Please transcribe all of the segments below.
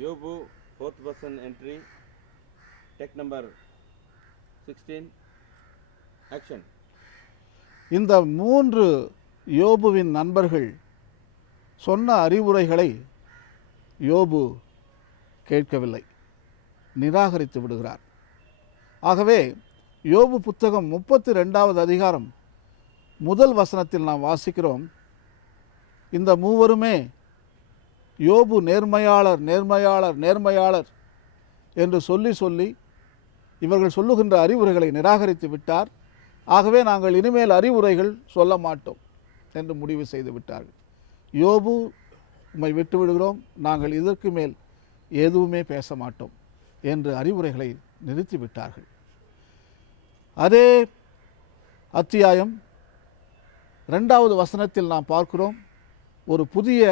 Yobu, fourth person entry, text number 16, action. இந்த மூன்று யோபுவின் நண்பர்கள் சொன்ன அறிவுரைகளை யோபு கேட்கவில்லை, நிராகரித்து விடுகிறார். ஆகவே யோபு புத்தகம் 32வது அதிகாரம் முதல் வசனத்தில் நாம் வாசிக்கிறோம், இந்த மூவருமே யோபு நேர்மையாளர் நேர்மையாளர் நேர்மையாளர் என்று சொல்லி சொல்லி இவர்கள் சொல்லுகின்ற அறிவுரைகளை நிராகரித்து விட்டார். ஆகவே நாங்கள் இனிமேல் அறிவுரைகள் சொல்ல மாட்டோம் என்று முடிவு செய்து விட்டார்கள். யோபு, உம்மை விட்டு விடுகிறோம், நாங்கள் இதற்கு மேல் எதுவுமே பேச மாட்டோம் என்று அறிவுரைகளை நிறுத்தி விட்டார்கள். அதே அத்தியாயம் 2வது வசனத்தில் நாம் பார்க்கிறோம், ஒரு புதிய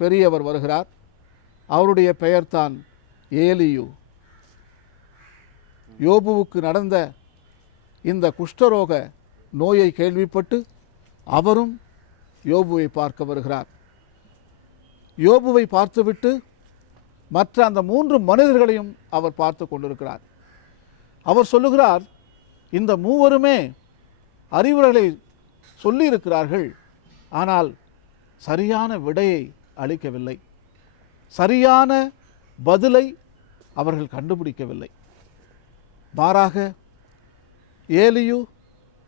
பெரியவர் வருகிறார். அவருடைய பெயர்தான் ஏலியு. யோபுவுக்கு நடந்த இந்த குஷ்டரோக நோயை கேள்விப்பட்டு அவரும் யோபுவை பார்க்க வருகிறார். யோபுவை பார்த்துவிட்டு மற்ற அந்த 3 மனிதர்களையும் அவர் பார்த்து கொண்டிருக்கிறார். அவர் சொல்லுகிறார், இந்த மூவருமே அறிவுரைகளை சொல்லியிருக்கிறார்கள், ஆனால் சரியான விடையை அளிக்கவில்லை, சரியான பதிலை அவர்கள் கண்டுபிடிக்கவில்லை. மாறாக ஏலியு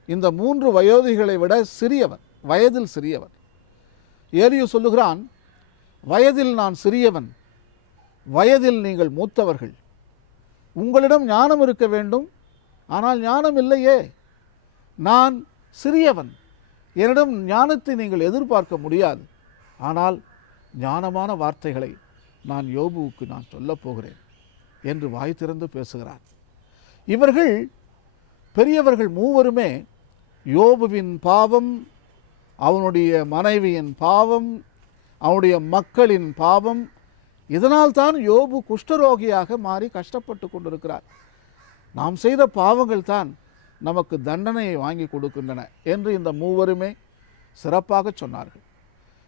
இந்த 3 வயோதிகளை விட சிறியவர், வயதில் சிறியவர். ஏலியு சொல்லுகிறான், வயதில் நான் சிறியவன், வயதில் நீங்கள் மூத்தவர்கள், உங்களிடம் ஞானம் இருக்க வேண்டும், ஆனால் ஞானம் இல்லையே. நான் சிறியவன், என்னிடம் ஞானத்தை நீங்கள் எதிர்பார்க்க முடியாது, ஆனால் ஞானமான வார்த்தைகளை நான் யோபுவுக்கு நான் சொல்லப் போகிறேன் என்று வாய் திறந்து பேசுகிறார். இவர்கள் பெரியவர்கள் மூவருமே யோபுவின் பாவம், அவனுடைய மனைவியின் பாவம், அவனுடைய மக்களின் பாவம், இதனால் தான் யோபு குஷ்டரோகியாக மாறி கஷ்டப்பட்டு கொண்டிருக்கிறார். நாம் செய்த பாவங்கள் தான் நமக்கு தண்டனையை வாங்கி கொடுக்கின்றன என்று இந்த மூவருமே சிறப்பாக சொன்னார்கள்.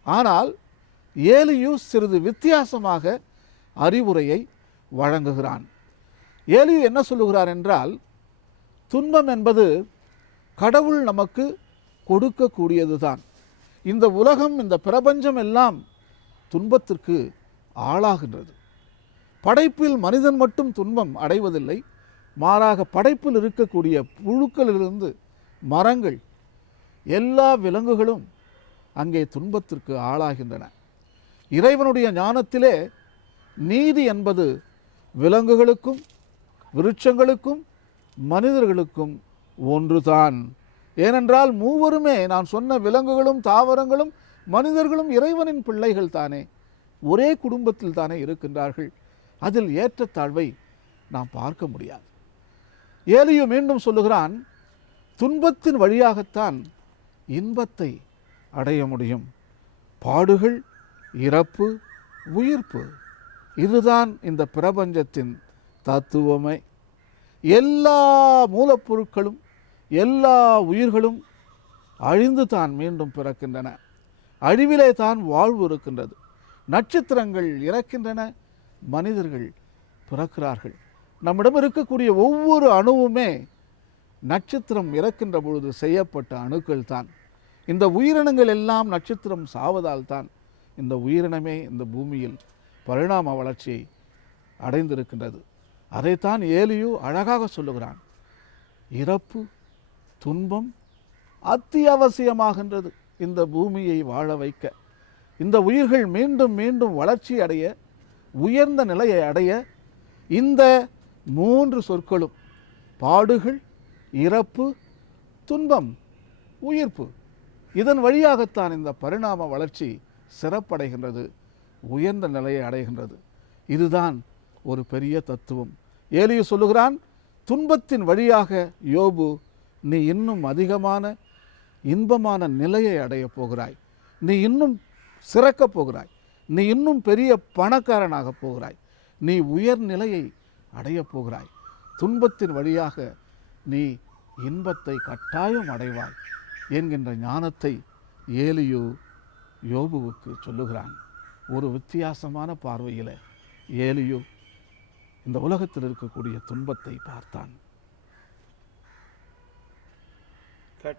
ஆனால் ஏலியு சிறிது வித்தியாசமாக அறிவுரையை வழங்குகிறான். ஏலியு என்ன சொல்லுகிறார் என்றால், துன்பம் என்பது கடவுள் நமக்கு கொடுக்கக்கூடியது தான். இந்த உலகம், இந்த பிரபஞ்சம் எல்லாம் துன்பத்திற்கு ஆளாகின்றது. படைப்பில் மனிதன் மட்டும் துன்பம் அடைவதில்லை, மாறாக படைப்பில் இருக்கக்கூடிய புழுக்களிலிருந்து மரங்கள், எல்லா விலங்குகளும் அங்கே துன்பத்திற்கு ஆளாகின்றன. இறைவனுடைய ஞானத்திலே நீதி என்பது விலங்குகளுக்கும் விருட்சங்களுக்கும் மனிதர்களுக்கும் ஒன்றுதான். ஏனென்றால் மூவருமே, நான் சொன்ன விலங்குகளும் தாவரங்களும் மனிதர்களும் இறைவனின் பிள்ளைகள் தானே, ஒரே குடும்பத்தில் தானே இருக்கின்றார்கள். அதில் ஏற்றத்தாழ்வை நாம் பார்க்க முடியாது. ஏலியு மீண்டும் சொல்லுகிறான், துன்பத்தின் வழியாகத்தான் இன்பத்தை அடைய முடியும். பாடுகள், இறப்பு, உயிர்ப்பு, இதுதான் இந்த பிரபஞ்சத்தின் தத்துவமே. எல்லா மூலப்பொருட்களும் எல்லா உயிர்களும் அழிந்து தான் மீண்டும் பிறக்கின்றன. அழிவிலே தான் வாழ்வு இருக்கின்றது. நட்சத்திரங்கள் இறக்கின்றன, மனிதர்கள் பிறக்கிறார்கள். நம்மிடம் இருக்கக்கூடிய ஒவ்வொரு அணுவுமே நட்சத்திரம் இறக்கின்ற பொழுது செய்யப்பட்ட அணுக்கள் தான். இந்த உயிரினங்கள் எல்லாம் நட்சத்திரம் சாவதால் தான் இந்த உயிரினமே இந்த பூமியில் பரிணாம வளர்ச்சியை அடைந்திருக்கின்றது. அதைத்தான் ஏலியு அழகாக சொல்லுகிறான். இறப்பு, துன்பம் அத்தியாவசியமாகின்றது இந்த பூமியை வாழ வைக்க. இந்த உயிர்கள் மீண்டும் மீண்டும் வளர்ச்சி அடைய, உயர்ந்த நிலையை அடைய இந்த 3 சொற்களும், பாடுகள், இறப்பு, துன்பம், உயிர்ப்பு, இதன் வழியாகத்தான் இந்த பரிணாம வளர்ச்சி சிறப்படைகின்றது, உயர்ந்த நிலையை அடைகின்றது. இதுதான் ஒரு பெரிய தத்துவம். ஏலியு சொல்லுகிறான், துன்பத்தின் வழியாக யோபு, நீ இன்னும் அதிகமான இன்பமான நிலையை அடையப் போகிறாய், நீ இன்னும் சிறக்கப் போகிறாய், நீ இன்னும் பெரிய பணக்காரனாக போகிறாய், நீ உயர்நிலையை அடையப் போகிறாய், துன்பத்தின் வழியாக நீ இன்பத்தை கட்டாயம் அடைவாய் என்கின்ற ஞானத்தை ஏலியு யோபுவுக்கு சொல்லுகிறான். ஒரு வித்தியாசமான பார்வையில் ஏலியோ இந்த உலகத்தில் இருக்கக்கூடிய துன்பத்தை பார்த்தான். Cut.